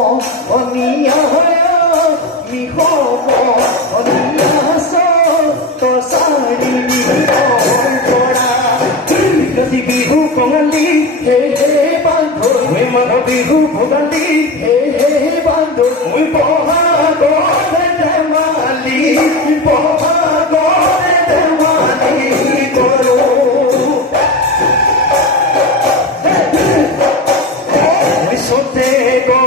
Onia mi homo Onia so to sari ni ora Kasi bihu kongali he he bando we maro bihu kongali he he bando we poha go de mali poha go de mali koro we sote go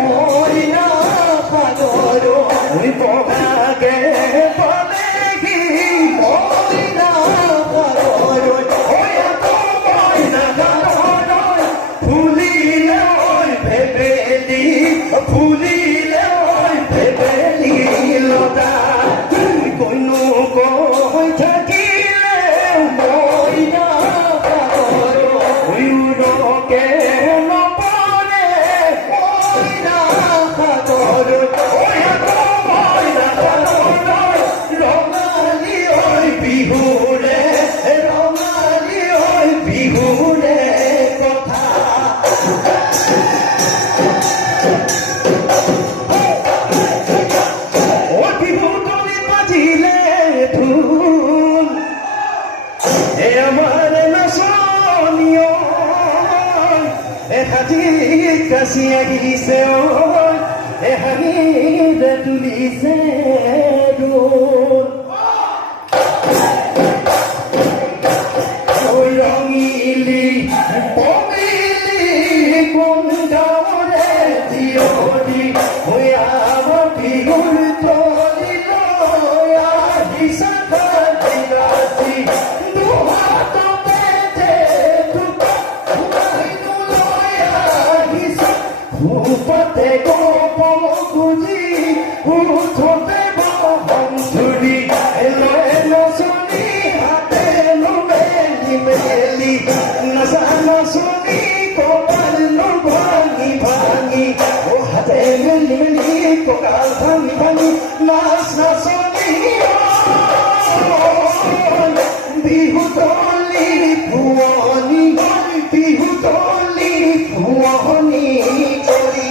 morina padoro we poha ge palegi morina padoro oya to morina padoro phulile oi bebeli phulile oi bebeli loda koinu koi thakile morina padoro uiro ke no pore morina padoro oya to morina padoro romali oi bihule romali oi bihule kotha oi bihutoli pajile dhun e amar nasonio e khati kasiya gise oi e hani de tulise dhun oi rongili pomili kundare diodi oi ava bihul toli loya hisaka dilasi duhato pete tu umainu loya hisa upate go pokuji utote baham thuri elo elo suni hate no meli meli nasana suni kopal no bhangi bhangi o hate meli meli kopal bhangi bhangi nas nasuni bihutoli bhuani bihutoli bhuani chori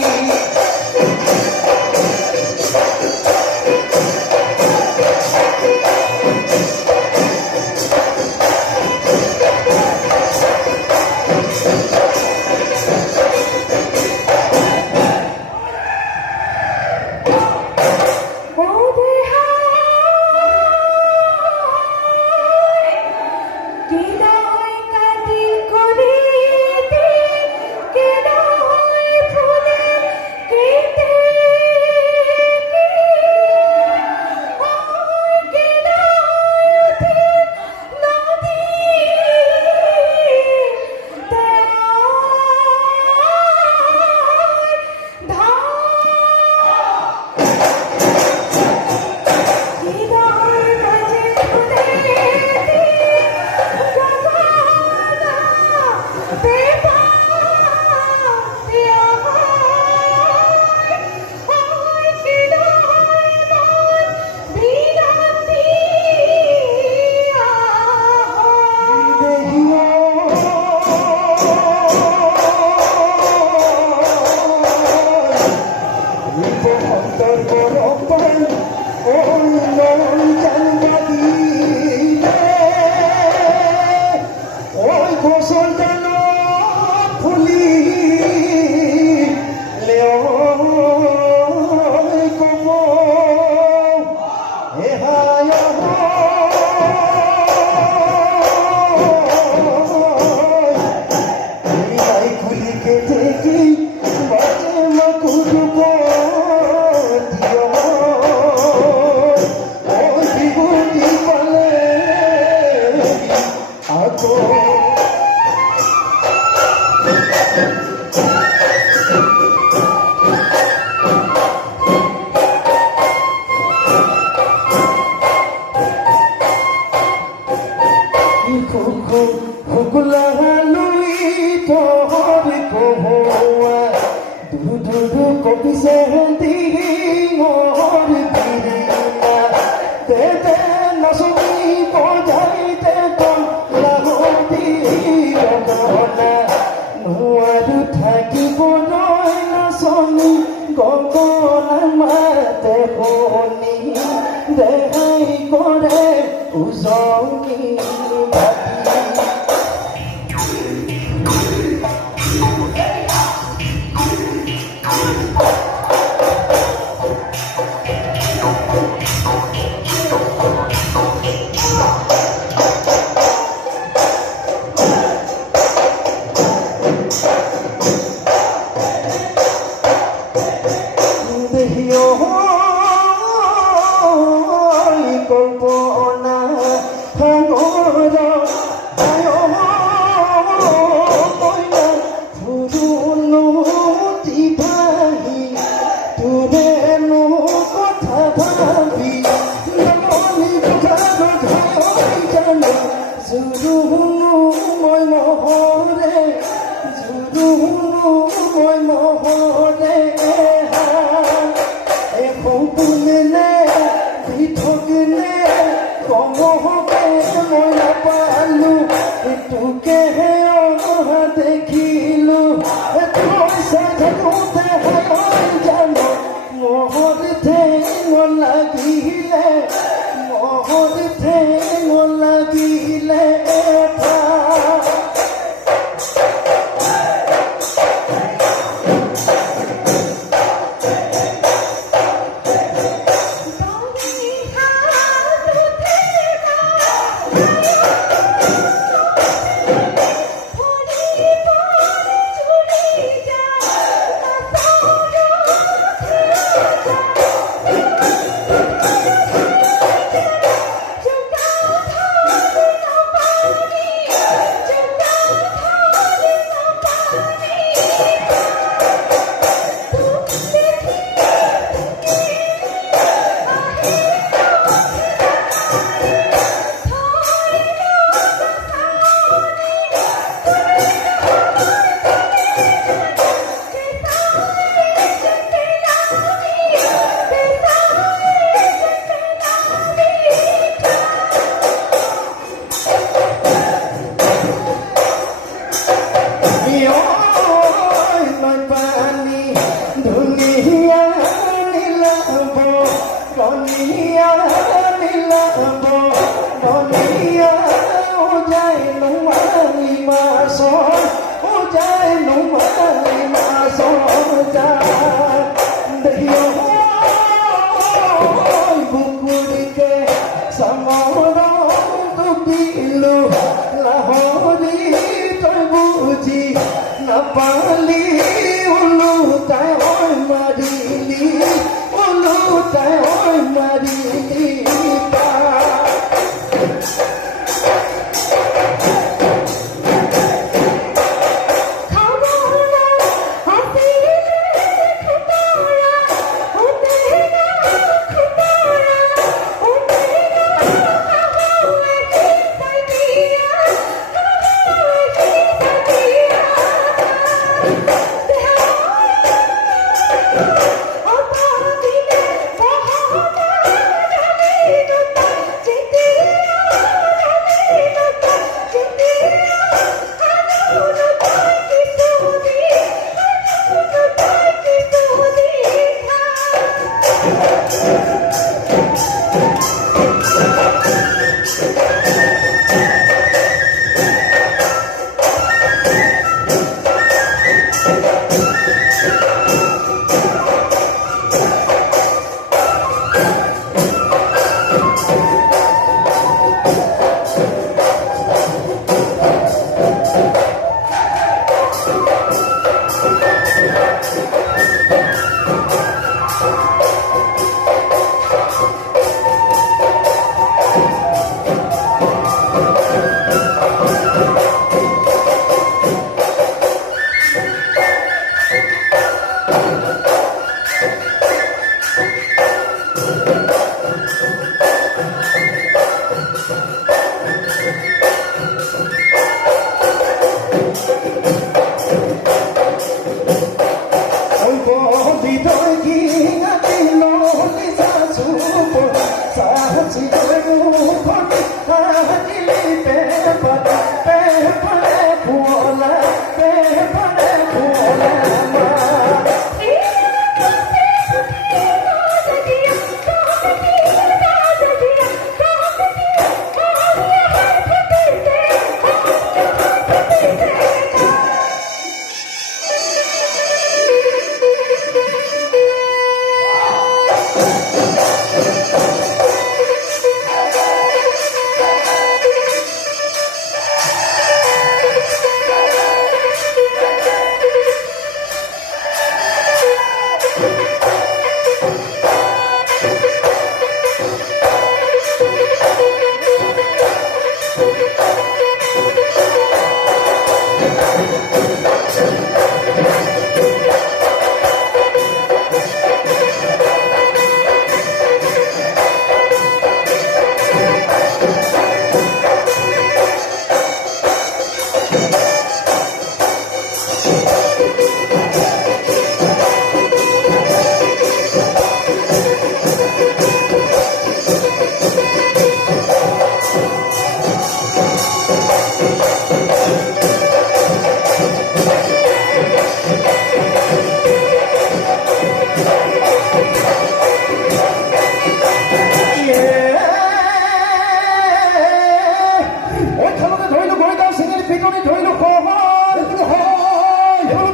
থাকিবলৈ নাচনি গগনা মাতে শুনি দেহাই কৰে উজনি কল্পনা সাগৰ ফুৰুনো ভাহি তোৰেনো কথা ভাবি জানো জুৰুনো মই মহৰে জুৰুনো মই মহৰে সপোনে বিঠগিনে কমহকে মই নাপালো তোকে অহা দেখিলো পইচা থাকোতে জানো মহৰ ঠেঙ লাগিলে মহৰ ঠেঙ লাগিলে নাপালি ওলোটাই মাৰিলি ওলোটাই মাৰিলি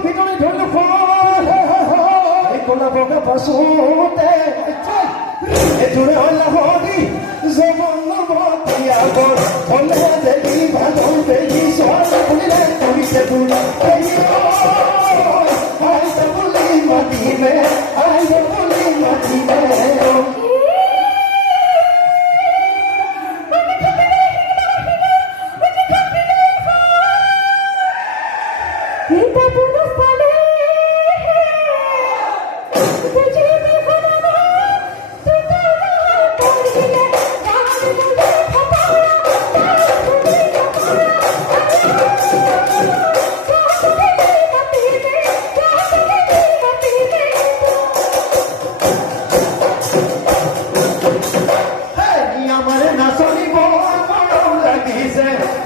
ভিতরে ঢুকলো ফল এই কোলা বোকা পাশুতে এ জুড়ে হল্লা হরি জবন বতিয়া বল হলে দেবী ভালো দেবী সব ভুলে তুলিতে তুল আই বলি মাটি মে আই বলি মাটি মে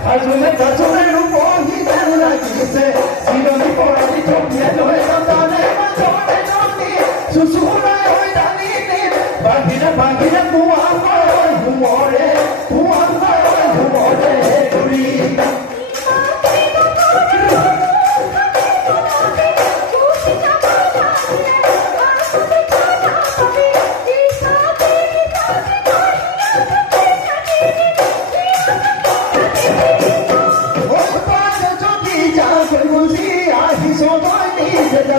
Azule azule rupohi লাগিছে সিরনি পড়ি ঠকিয়ে লয় রতনে মজনে ননি সুসুরাই হই ডালিনি বাহিরে কুয়া কয় ঘুমরে ঘুরি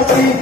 Jadi